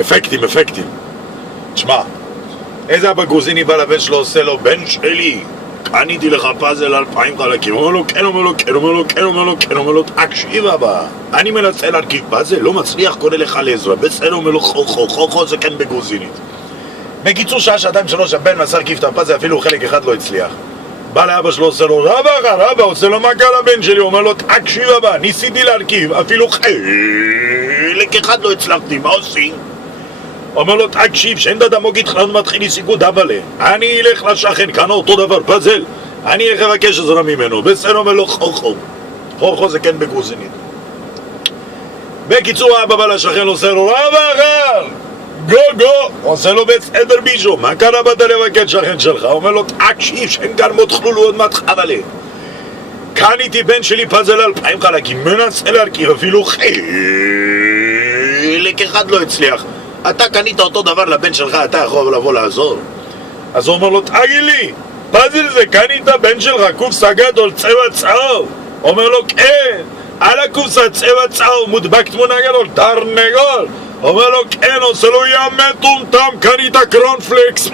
אפקטים, אפקטים. תשמע, איזה אבא גרוזיני בא לבן שלו עושה לו, בן שלי, קניתי לך פאזל 2,000 חלקים. אומר לו, כן, אומר לו, כן, אומר לו, כן, אומר לו, כן, אומר לו, תקשיב אבא, אני מנסה להרכיב פאזל, לא מצליח, קונה לך לעזרה. בסדר, אומר לו, חו, זה כן בגרוזינית. בקיצור, שעה, שעתיים, שלוש, הבן מנסה להרכיב את הפאזל, אפילו חלק אחד לא הצליח. בא לאבא שלו, עושה לו, רבא, עושה לו, מה קרה לבן שלי? אומר לו, תקשיב אבא, ניסיתי להרכיב, אפילו חלק אחד לא הצלחתי, מה עושים? אומר לו, תקשיב, שאין דדמו גיתחלנו מתחיל לסיכו דבלה. אני אלך לשכן, כאן אותו דבר, פאזל. אני אלך לבקש עזרה ממנו. בסדר, אומר לו, חו זה כן בגרוזינית. בקיצור, האבא בא לשכן, עושה לו, רבא, גו, עושה לו בסדר בישו. מה קרה באת לבקש שכן שלך? אומר לו, תקשיב, שאין כאן מותחלו עוד מעט חבלה. קניתי בן שלי פאזל 2,000 חלקים, מנסה להרכיב, אפילו חלק אחד לא הצליח. אתה קנית אותו דבר לבן שלך, אתה יכול לבוא לעזור? אז הוא אומר לו, תגיד לי, פאזל זה קנית בן שלך קופסה גדול צבע צהוב? אומר לו, כן, על הקופסה צבע צהוב מודבק תמונה גדול, תרנגול. אומר לו, כן, עושה לו, יא מטומטם, קנית קרונפלקס.